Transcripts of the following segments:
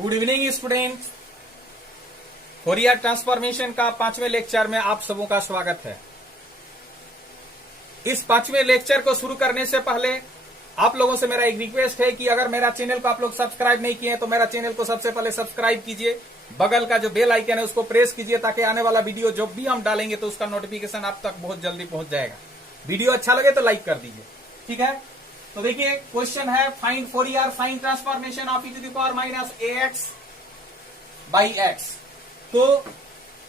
Good evening students. Fourier transformation का 5वें lecture में आप सबों का स्वागत है। इस 5वें लेक्चर को शुरू करने से पहले आप लोगों से मेरा एक रिक्वेस्ट है कि अगर मेरा चैनल को आप लोग सब्सक्राइब नहीं किए हैं तो मेरा चैनल को सबसे पहले सब्सक्राइब कीजिए, बगल का जो बेल आइकन है उसको प्रेस कीजिए ताकि आने वाला वीडियो जो भी हम डालेंगे तो उसका नोटिफिकेशन आप तक बहुत जल्दी पहुंच जाएगा। वीडियो अच्छा लगे तो लाइक कर दीजिए, ठीक है। तो देखिए क्वेश्चन है find Fourier sine transformation of e to the power minus ax by x। तो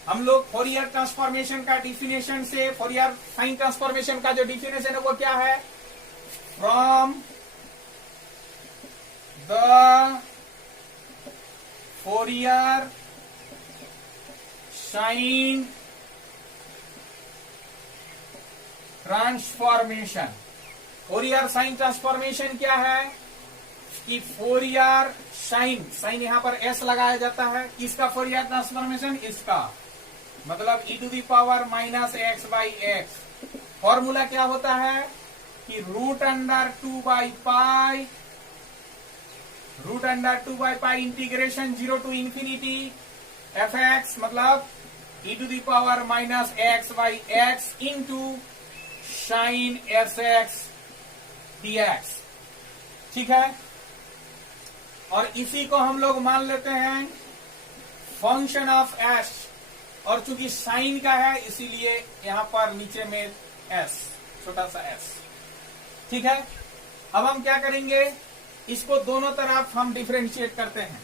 हम लोग फोरियर ट्रांसफॉर्मेशन का डिफिनेशन से फोरियर साइन ट्रांसफॉर्मेशन का जो डिफिनेशन है वो क्या है, from the Fourier sine transformation. Fourier sine transformation क्या है कि फोरियर साइन, साइन यहां पर एस लगाया जाता है, इसका फोरियर ट्रांसफॉर्मेशन, इसका मतलब e to the power minus x by x. Formula क्या होता है कि root under 2 by pi integration 0 to infinity f x, मतलब e to the power minus x by x into sine s x dx, ठीक है। और इसी को हम लोग मान लेते हैं फंक्शन ऑफ एस, और चूंकि साइन का है इसीलिए यहां पर नीचे में एस, छोटा सा एस, ठीक है। अब हम क्या करेंगे, इसको दोनों तरफ हम डिफरेंशिएट करते हैं।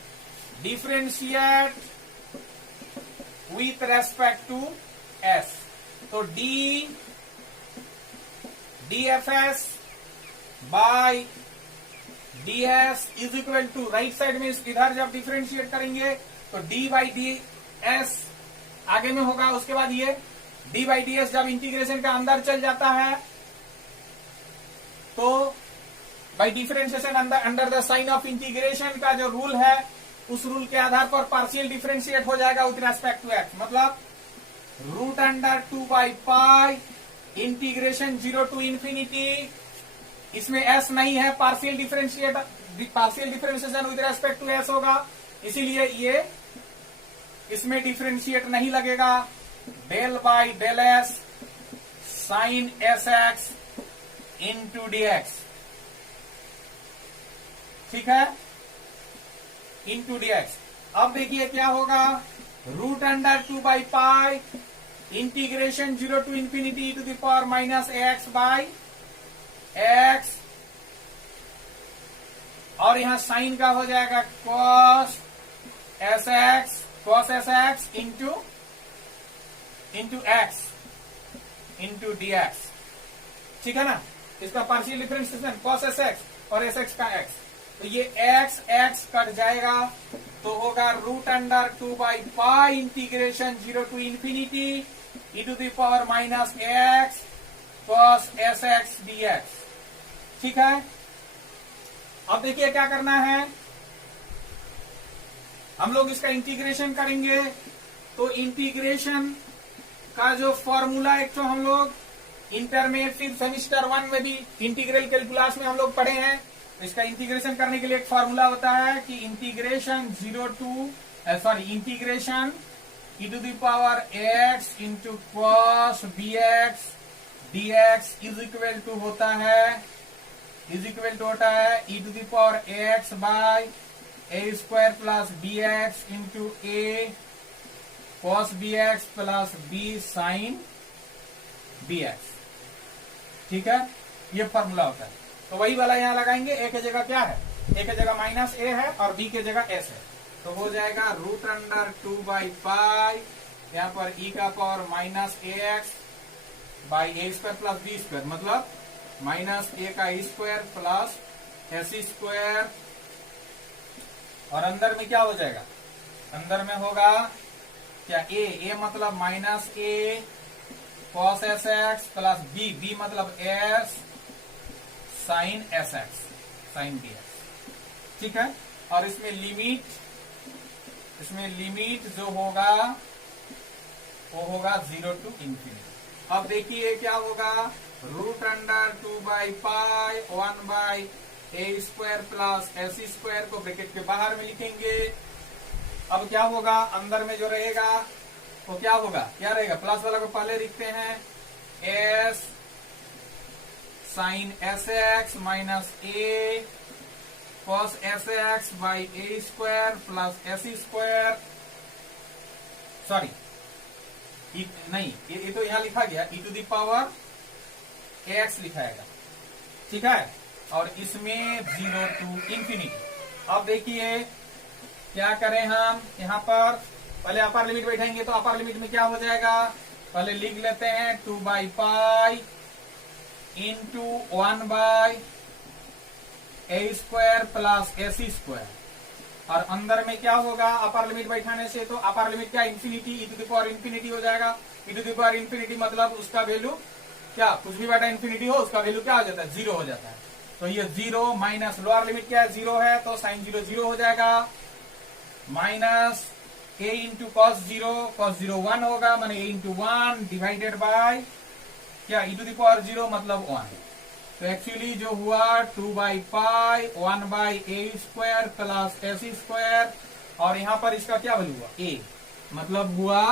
Differentiate with respect to s, तो d f s by d s is equal to, right side में इधर जब डिफरेंशिएट करेंगे तो डी बाई डी एस आगे में होगा, उसके बाद ये डी बाई डी एस जब इंटीग्रेशन का अंदर चल जाता है तो by differentiation under the sign of integration का जो रूल है उस रूल के आधार पर पार्शियल डिफरेंशिएट हो जाएगा विथ रेस्पेक्ट टू एक्स, मतलब root under 2 by pi integration 0 to infinity, इसमें एस नहीं है, partial differentiation with respect to s होगा, इसीलिए ये इसमें डिफरेंशिएट नहीं लगेगा। Del by del s sine s x into d x, ठीक है, इंटू डी एक्स। अब देखिए क्या होगा, root under 2 by pi integration 0 to infinity to the power minus x by x, और यहां साइन का हो जाएगा cos s x into x into d x, ठीक है ना। इसका partial differentiation cos s x और एस एक्स का एक्स, तो ये एक्स एक्स कट जाएगा तो होगा root under 2 by pi integration 0 to infinity e to the power minus x cos s x d x, ठीक है। अब देखिए क्या करना है, हम लोग इसका इंटीग्रेशन करेंगे तो इंटीग्रेशन का जो फॉर्मूला एक तो हम लोग इंटर में फिर सेमिस्टर 1 में भी इंटीग्रल कैलकुलस में हम लोग पढ़े हैं। तो इसका इंटीग्रेशन करने के लिए एक फॉर्मूला होता है कि integration integration e to the power x into cos b x d x is equal to होता है e to the power x by a square plus b x into a cos b x plus b sine b x, ठीक है। ये formula होता है, तो वही वाला यहां लगाएंगे। ए के जगह क्या है, ए के जगह माइनस ए है और बी के जगह एस है, तो हो जाएगा रूट अंडर 2 बाई पाई, यहाँ पर e का power minus a x by a square plus b square, मतलब माइनस ए का स्क्वायर प्लस एस स्क्वायर, और अंदर में क्या हो जाएगा, अंदर में होगा क्या, ए मतलब minus a cos s x plus b मतलब s sine s x sine d x, ठीक है। और इसमें लिमिट जो होगा वो होगा 0 टू इंफिनिटी। अब देखिए क्या होगा, root under 2 by pi 1 by a square plus s square को ब्रैकेट के बाहर में लिखेंगे, अब क्या होगा, अंदर में जो रहेगा वो क्या होगा, क्या रहेगा, प्लस वाला को पहले लिखते हैं, s sine s x minus a cos s x by a square plus s square, sorry नहीं, ये तो यहां लिखा गया e to the power x लिखाएगा, ठीक है, और इसमें 0 टू इंफिनिटी। अब देखिए क्या करें हम, यहां पर पहले अपर लिमिट बैठाएंगे, तो अपर लिमिट में क्या हो जाएगा, पहले लिख लेते हैं 2 by pi into 1 by a square plus s square, और अंदर में क्या होगा, अपर लिमिट बैठाने से तो अपर लिमिट क्या, infinity, e to the power infinity हो जाएगा। E to the power infinity मतलब उसका वैल्यू क्या, कुछ भी बेटा इंफिनिटी हो उसका वैल्यू क्या हो जाता है, 0 हो जाता है। तो ये 0 माइनस लोअर लिमिट क्या है, 0 है, तो साइन 0 0 हो जाएगा, माइनस a इंटू कॉस 0 1 होगा, माने a इंटू 1 डिवाइडेड बाय क्या, e टू द पावर 0 मतलब 1। तो एक्चुअली जो हुआ 2 by pi 1 by a square plus s square, और यहां पर इसका क्या वैल्यू हुआ, a, मतलब हुआ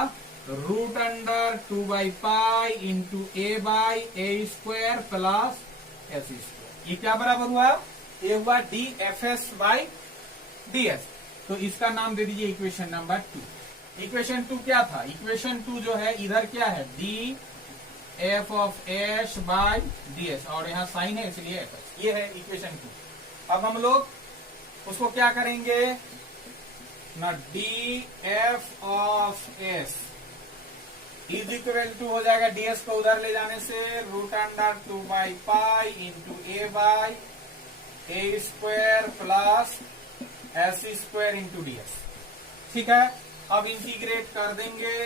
root under 2 by pi into a by a square plus s square. ये क्या बराबर हुआ, ये हुआ d f s by d s. तो इसका नाम दे दीजिए इक्वेशन नंबर 2। इक्वेशन 2 क्या था, इक्वेशन 2 जो है इधर क्या है, d f of S by d S, और यहाँ साइन है इसलिए एफ एस, ये है इक्वेशन 2। अब हम लोग उसको क्या करेंगे ना, d f of s is equal to हो जाएगा, डीएस को उधर ले जाने से root under 2 by pi into a by a square plus s square into d s, ठीक है। अब इंटीग्रेट कर देंगे,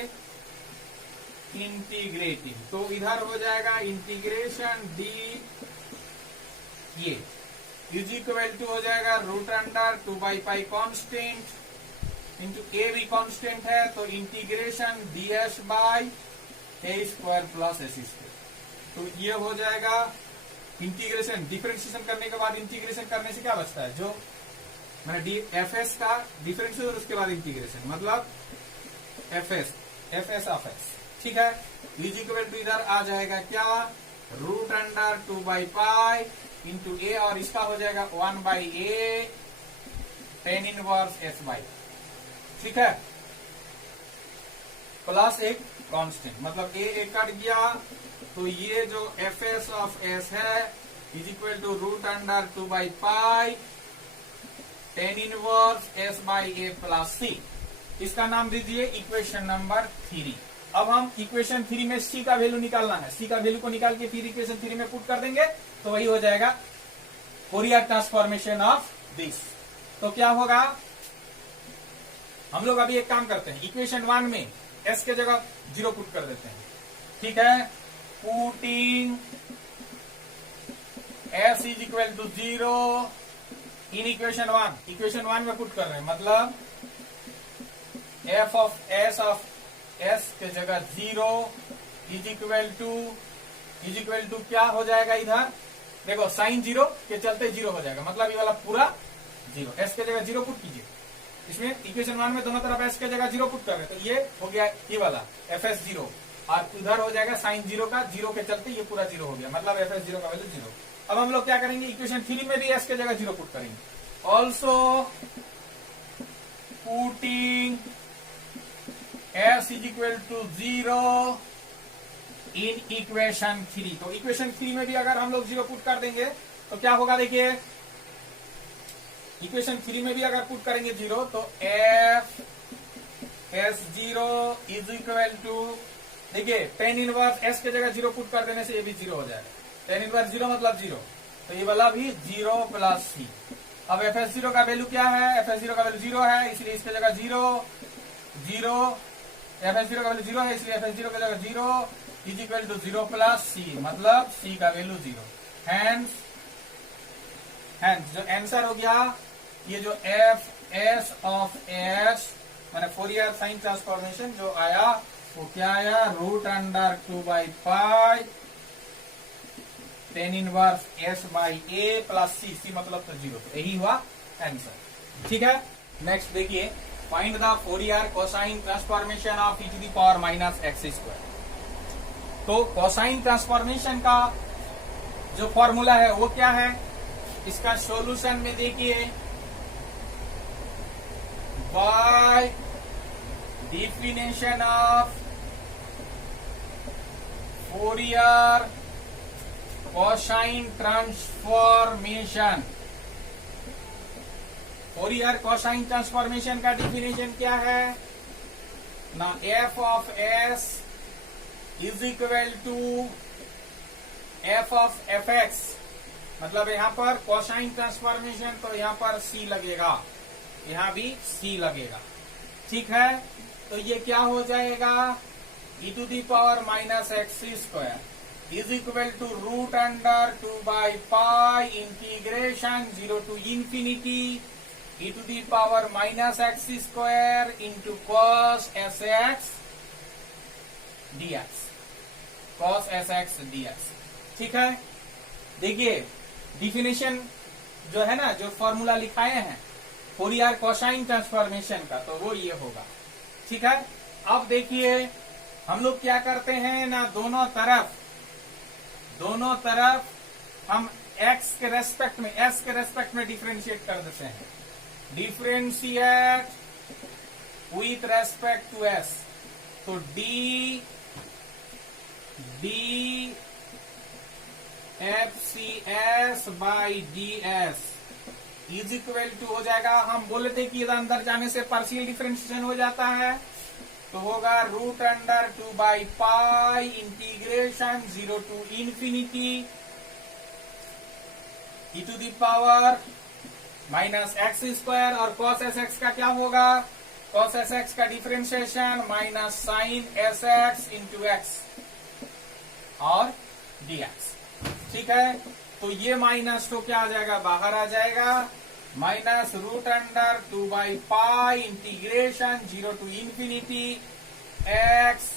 इंटीग्रेटिंग, तो इधर हो जाएगा इंटीग्रेशन डी, ये इज इक्वल टू हो जाएगा root under 2 by pi constant into a भी कॉन्स्टेंट है, तो integration d s by a square plus s square. तो ये हो जाएगा इंटीग्रेशन, डिफरेंशिएशन करने के बाद इंटीग्रेशन करने से क्या बचता है, जो मैंने डी एफ एस का डिफरेंशिएशन और उसके बाद इंटीग्रेशन, मतलब एफ एस ऑफ एस, ठीक है। इज इक्वल टू इधर आ जाएगा क्या, root under 2 by pi into a, और इसका हो जाएगा 1 by a tan inverse s by, ठीक है, प्लस एक कांस्टेंट, मतलब ए कट गया, तो ये जो एफ एस ऑफ एस है is equal to root under 2 by pi tan inverse s by a plus c. इसका नाम दीजिए इक्वेशन नंबर 3। अब हम इक्वेशन 3 में सी का वैल्यू निकालना है, सी का वैल्यू को निकाल के फिर इक्वेशन 3 में पुट कर देंगे, तो वही हो जाएगा फोरियर ट्रांसफॉर्मेशन ऑफ दिस। तो क्या होगा, हम लोग अभी एक काम करते हैं, इक्वेशन 1 में एस के जगह 0 पुट कर देते हैं, ठीक है। Putting s is equal to 0 in equation 1, equation 1 में पुट कर रहे हैं, मतलब एफ ऑफ एस के जगह 0 इज इक्वल टू क्या हो जाएगा, इधर देखो साइन 0 के चलते 0 हो जाएगा, मतलब ये वाला पूरा 0, एस के जगह 0 पुट कीजिए। इसमें इक्वेशन 1 में दोनों तरफ एस के जगह 0 पुट कर रहे हैं, तो ये हो गया ये वाला एफ एस 0, और उधर हो जाएगा साइन 0 का 0 के चलते ये पूरा 0 हो गया, मतलब एफ एस 0 का वैल्यू 0। अब हम लोग क्या करेंगे, इक्वेशन 3 में भी एस के जगह 0 पुट करेंगे, also putting s is equal to 0 in equation 3। तो इक्वेशन 3 में भी अगर हम लोग 0 पुट कर देंगे तो क्या होगा, देखिए इक्वेशन 3 में भी अगर पुट करेंगे 0, तो f s 0 is equal to, देखिए टेन इनवर्स एस के जगह 0 पुट कर देने से ये भी 0 हो जाएगा, टेन इनवर्स 0 मतलब 0, तो ये वाला भी 0 प्लस सी। अब एफ एस 0 का वैल्यू क्या है, एफ एस 0 का वैल्यू 0 है, इसलिए इसके जगह 0 एफ एस 0 का वैल्यू 0 है, इसलिए एफ एस 0 की जगह 0 is equal to 0 plus c, मतलब सी का वैल्यू 0। हैंस जो आंसर हो गया, ये जो एफ एस ऑफ एस मैंने फोरियर साइन ट्रांसफॉर्मेशन जो आया वो क्या आया, root under 2 by pi tan inverse s by a plus c, c मतलब तो 0, तो यही हुआ आंसर, ठीक है। नेक्स्ट देखिए find the Fourier cosine transformation of e to the power minus x square. तो कोसाइन ट्रांसफॉर्मेशन का जो फॉर्मूला है वो क्या है, इसका सॉल्यूशन में देखिए, by definition of Fourier cosine transformation. Fourier cosine transformation का डेफिनेशन क्या है ना, f of s is equal to f of f x. मतलब यहां पर कोसाइन ट्रांसफॉर्मेशन तो यहां पर सी लगेगा, यहां भी सी लगेगा, ठीक है। तो ये क्या हो जाएगा, e to the power minus x square is equal to root under 2/पाई integration 0 to infinity e to the power minus x square into cos s x dx, cos s x dx, ठीक है। देखिए definition जो है ना, जो formula लिखाए हैं फोरियर कोसाइन ट्रांसफॉर्मेशन का, तो वो ये होगा, ठीक है। अब देखिए हम लोग क्या करते हैं ना, दोनों तरफ हम x के रेस्पेक्ट में, s के रेस्पेक्ट में डिफरेंशिएट कर देते हैं, differentiate with respect to s। तो d f c s by d s is equal to हो जाएगा, हम बोले थे कि अंदर जाने से पार्शियल डिफरेंशिएशन हो जाता है, तो होगा रूट अंडर 2/पाई integration 0 to infinity e to the power minus x square. और कॉस एस एक्स का क्या होगा, कॉस एस एक्स का differentiation minus sine s x into x और डीएक्स, ठीक है। तो ये माइनस तो क्या आ जाएगा, बाहर आ जाएगा, माइनस रूट अंडर 2/पाई integration 0 to infinity x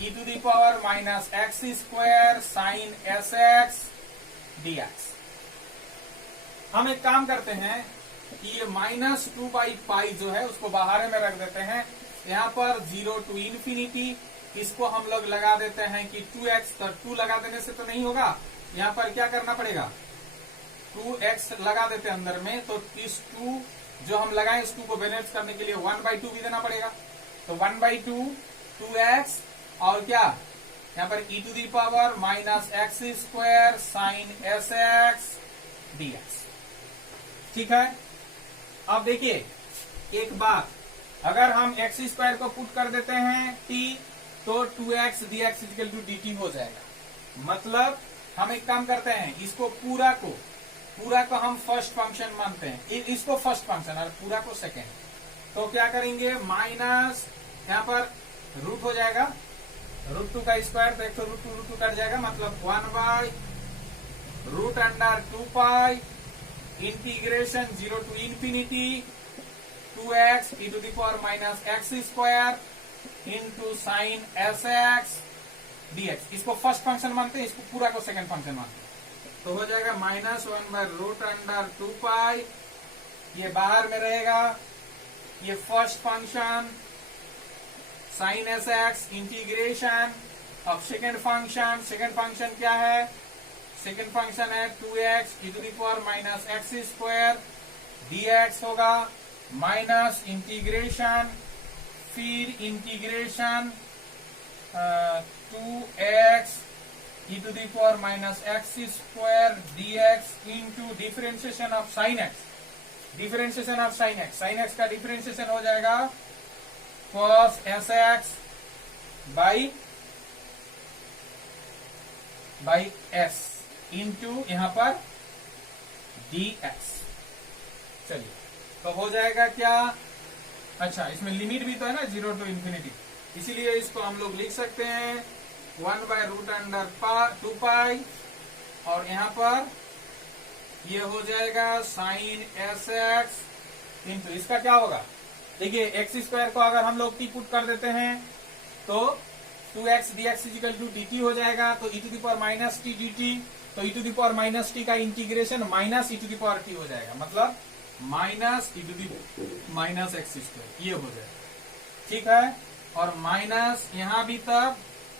e to the power minus x square sine s x dx. हम एक काम करते हैं कि ये माइनस 2/पाई जो है उसको बाहर में रख देते हैं, यहाँ पर 0 टू इंफिनिटी, इसको हम लोग लगा देते हैं कि 2x, तो 2 लगा देने से तो नहीं होगा, यहाँ पर क्या करना पड़ेगा, 2x लगा देते हैं अंदर में, तो इस 2 जो हम लगाए इस 2 को बैलेंस करने के लिए 1/2 भी देना पड़ेगा, तो 1/2 2x और क्या यहाँ पर e to the power minus x square sine s x dx, ठीक है। अब देखिए एक बात, अगर हम एक्स स्क्वायर को पुट कर देते हैं t, तो 2x dx equal to dt हो जाएगा। मतलब हम एक काम करते हैं, इसको पूरा को हम फर्स्ट फंक्शन मानते हैं, इसको फर्स्ट फंक्शन और पूरा को सेकेंड। तो क्या करेंगे, माइनस यहाँ पर रूट हो जाएगा, √2 का स्क्वायर, तो एक तो √2 कट जाएगा, मतलब 1/रूट under 2 integration 0 to infinity 2x e to the power minus x square into sine s x dx. इसको फर्स्ट फंक्शन मानते हैं, इसको पूरा को सेकंड फंक्शन मानते हैं, तो हो जाएगा -1/रूट अंडर 2 ये बाहर में रहेगा, ये first function sine s x integration. अब सेकंड फंक्शन क्या है, सेकंड फंक्शन है 2x e to the power minus x square d x होगा, माइनस इंटीग्रेशन, फिर integration 2x e to the power minus x square d x into differentiation of sine x. Sine x का differentiation हो जाएगा cos s x by s into यहाँ पर dx। चलिए तो हो जाएगा क्या, अच्छा इसमें लिमिट भी तो है ना 0 टू इंफिनिटी, इसीलिए इसको हम लोग लिख सकते हैं 1/रूट अंडर 2 और यहाँ पर ये हो जाएगा साइन एस एक्स इंटू, इसका क्या होगा, देखिए एक्स स्क्वायर को अगर हम लोग टी पुट कर देते हैं तो 2x dx equal to dt हो जाएगा, तो e to the power minus t dt, तो e to the power minus t का integration minus e to the power t हो जाएगा, मतलब minus e to the minus x square, ये हो जाए, ठीक है। और माइनस यहां भी तब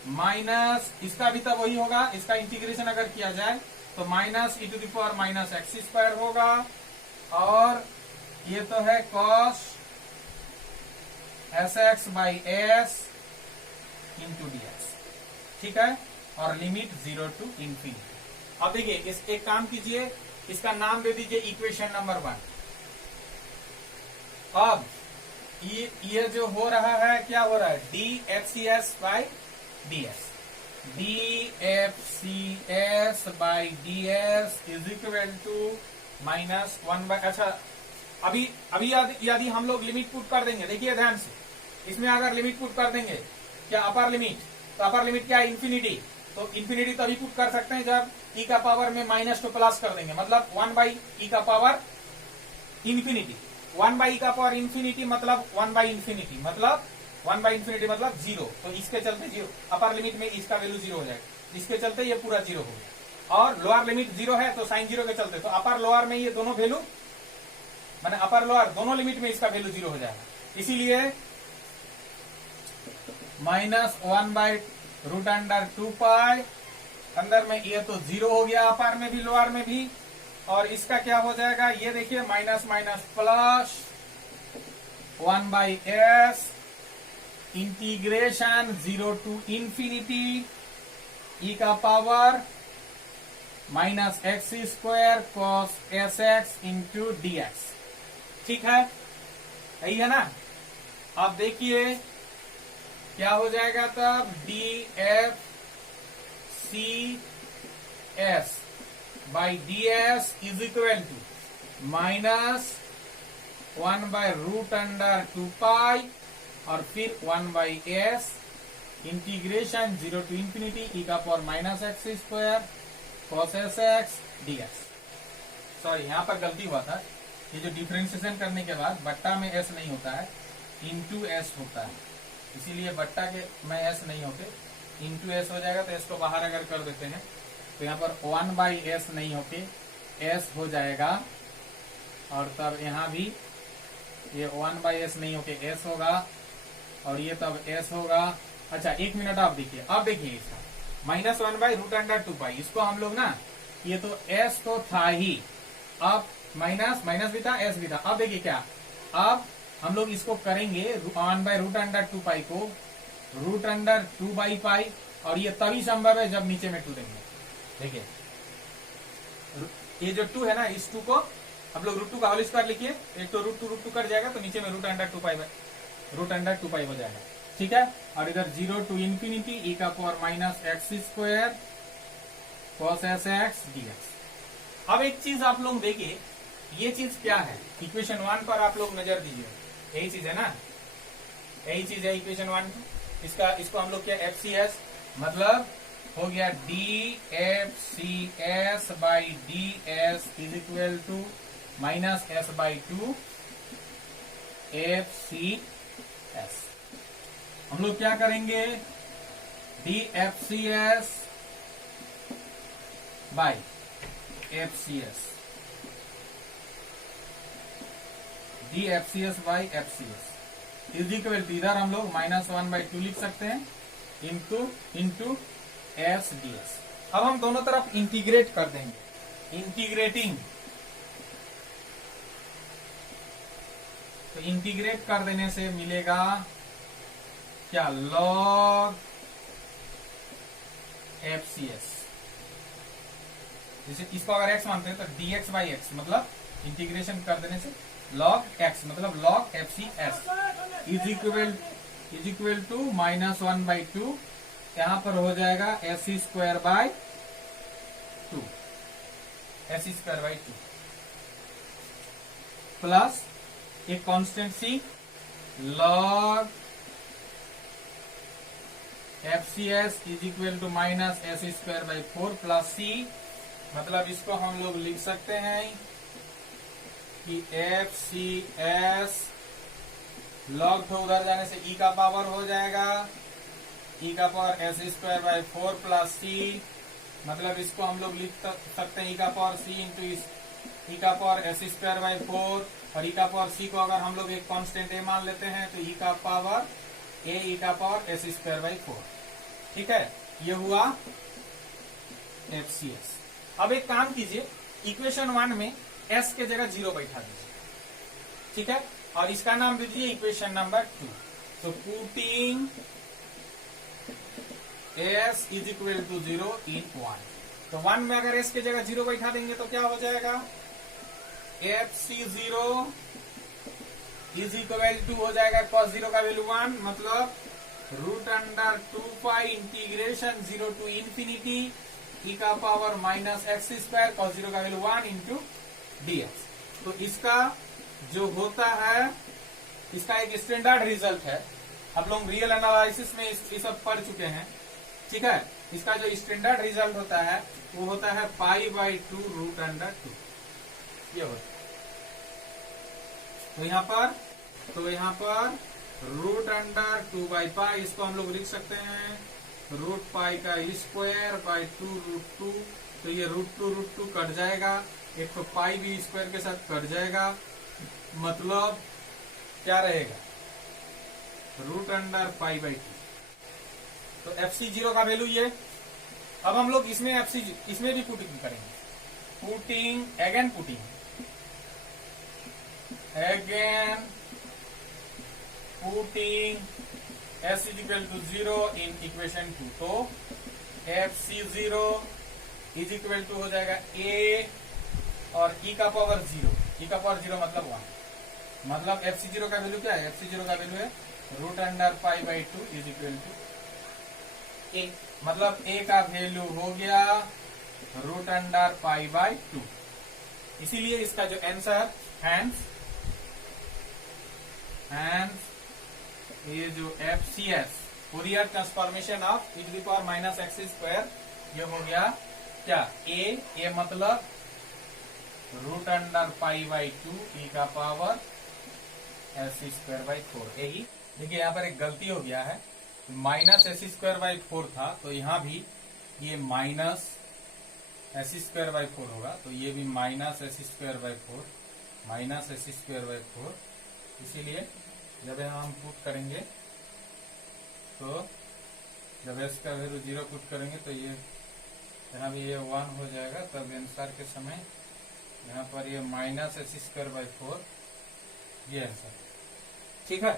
माइनस, इसका भी तब वही होगा, इसका इंटीग्रेशन अगर किया जाए तो minus e to the power minus x square होगा, और ये तो है cos s x by s into d x, ठीक है। और लिमिट 0 टू इंफिनिटी। अब देखिए इस एक काम कीजिए, इसका नाम दे दीजिए इक्वेशन नंबर 1। अब ये जो हो रहा है, क्या हो रहा है, d f c s by d s, d f c s by d s is equal to minus 1 by, अच्छा अभी यदि हम लोग लिमिट पुट कर देंगे, देखिए ध्यान से, इसमें अगर लिमिट पुट कर देंगे, क्या अपर लिमिट, तो अपर लिमिट क्या है, इंफिनिटी, तो इंफिनिटी तभी पुट कर सकते हैं जब ई का पावर में माइनस टू प्लस कर देंगे, मतलब 1 बाई ई का पावर इंफिनिटी, 1 बाई ई का पावर इंफिनिटी मतलब 1 बाई इंफिनिटी मतलब 1 बाई इंफिनिटी मतलब 0, तो इसके चलते 0, अपर लिमिट में इसका वैल्यू 0 हो जाएगा, इसके चलते ये पूरा 0 हो गया। और लोअर लिमिट 0 है तो साइन 0 के चलते, तो अपर लोअर में ये दोनों वैल्यू, माने अपर लोअर दोनों लिमिट में इसका वैल्यू 0 हो जाएगा, इसीलिए माइनस 1 बाई रूट अंडर 2 पाई, अंदर में ये तो 0 हो गया अपर में भी लोअर में भी, और इसका क्या हो जाएगा, ये देखिए minus minus plus 1 by s integration 0 to infinity e का power minus x square cos s x into d x, ठीक है, यही है ना। अब देखिए क्या हो जाएगा तब, d f c s by d s is equal to minus 1 by root under 2 pi और फिर 1 by s integration 0 to infinity e का power minus x square cos s x d x. Sorry यहां पर गलती हुआ था, ये जो डिफ्रेंशिएशन करने के बाद बट्टा में एस नहीं होता है, इंटू एस होता है, इसीलिए बट्टा के में एस नहीं होते, इंटू एस हो जाएगा, तो एस को बाहर अगर कर देते हैं तो यहाँ पर 1 बाई एस नहीं होके एस हो जाएगा, और तब यहाँ भी ये 1 बाई एस नहीं होके एस होगा, और ये तब एस होगा। अच्छा एक मिनट आप देखिए, अब देखिए इसका माइनस 1 बाई रूट अंडर 2 पाई, इसको हम लोग ना, ये तो एस तो था ही, अब माइनस माइनस भी था एस भी था, अब देखिए क्या, अब हम लोग इसको करेंगे 1 बाई रूट अंडर 2 पाई को रूट अंडर 2 बाई पाई, और ये तभी संभव है जब नीचे में 2 देंगे। देखिए ये जो 2 है ना, इस 2 को हम लोग रूट 2 का होल स्क्वायर लिखिए, एक तो रूट टू कट जाएगा, तो नीचे में रूट अंडर 2 पाई हो जाएगा, ठीक है। और इधर 0 टू इंफिनिटी ई का power minus x square cos s x d x. अब एक चीज आप लोग देखिए, ये चीज क्या है, इक्वेशन 1 पर आप लोग नजर दीजिए, यही चीज है ना, यही चीज है इक्वेशन 1, इसको हम लोग क्या एफ सी एस, मतलब हो गया d f c s by d s is equal to minus s by 2 f c s. हम लोग क्या करेंगे, d f c s by f c s, d f c s by f c s is equal to, इधर हम लोग minus 1 by 2 लिख सकते हैं, इंटू एस डी एस। अब हम दोनों तरफ इंटीग्रेट कर देंगे, इंटीग्रेटिंग, तो इंटीग्रेट कर देने से मिलेगा क्या, लॉग एफ सी एस, जैसे इसको अगर एक्स मानते हैं तो डी एक्स बाई एक्स, मतलब इंटीग्रेशन कर देने से लॉग एक्स मतलब log f c s is equal to minus 1 by 2, यहां पर हो जाएगा s square by 2, s square by 2 plus एक constant c log f c s is equal to minus s square by 4 plus c, मतलब इसको हम लोग लिख सकते हैं कि एफ सी एस लॉग तो उधर जाने से ई का पावर हो जाएगा, ई का power s square by 4 plus c, मतलब इसको हम लोग लिख सकते हैं ई का पावर सी इंटू ई का पावर एस स्क्वायर बाई 4, और ई का पावर सी को अगर हम लोग एक कांस्टेंट ए मान लेते हैं तो ई का पावर एस स्क्वायर बाई 4। ठीक है, ये हुआ एफसीएस। अब एक काम कीजिए, इक्वेशन 1 में एस के जगह 0 बैठा दीजिए। ठीक है, और इसका नाम दीजिए इक्वेशन नंबर 2। तो putting s is equal to 0 in 1, तो 1 में अगर एस के जगह 0 बैठा देंगे तो क्या हो जाएगा, f c 0 is equal to हो जाएगा cos 0 का वैल्यू 1, मतलब root under 2 pi integration 0 to infinity e का power minus x square cos 0 का वैल्यू 1 इंटू dx। तो इसका जो होता है, इसका एक स्टैंडर्ड रिजल्ट है, आप लोग रियल एनालिसिस में ये सब पढ़ चुके हैं। ठीक है, इसका जो स्टैंडर्ड रिजल्ट होता है वो होता है पाई बाई 2 रूट अंडर 2, ये होता है। तो यहाँ पर रूट अंडर 2 बाई पाई, इसको हम लोग लिख सकते हैं रूट पाई का स्क्वायर बाई 2 रूट 2, तो ये रूट 2 कट जाएगा, एक तो पाई भी स्क्वायर के साथ कट जाएगा, मतलब क्या रहेगा, रूट अंडर पाई बाई 2। तो एफ सी 0 का वैल्यू ये। अब हम लोग इसमें इसमें भी पुटिंग करेंगे, putting s is equal to 0 in equation 2। तो f c 0 is equal to हो जाएगा ए और ई का पावर 0, ई का पावर 0 मतलब 1, मतलब एफ सी 0 का वैल्यू क्या है, एफ सी 0 का वैल्यू है root under pi by 2 is equal to a, मतलब ए का वैल्यू हो गया रूट अंडर पाई बाई 2। इसीलिए इसका जो आंसर हैंस ये जो f c s Fourier transformation of e to the power minus x square, ये हो गया क्या, ए मतलब root under pi by 2 e का पावर एस स्क्वायर बाई 4। यही देखिए, यहाँ पर एक गलती हो गया है, माइनस एस स्क्वायर बाई 4 था, तो यहाँ भी ये माइनस एस स्क्वायर बाई 4 होगा, तो ये भी minus s square by 4, minus s square by 4। इसीलिए जब यहाँ हम पुट करेंगे, तो जब एस का वैल्यू 0 पुट करेंगे तो ये यहाँ भी ये 1 हो जाएगा, तब आंसर के समय यहाँ पर ये माइनस एस स्क्वायर बाई 4 ये आंसर। ठीक है।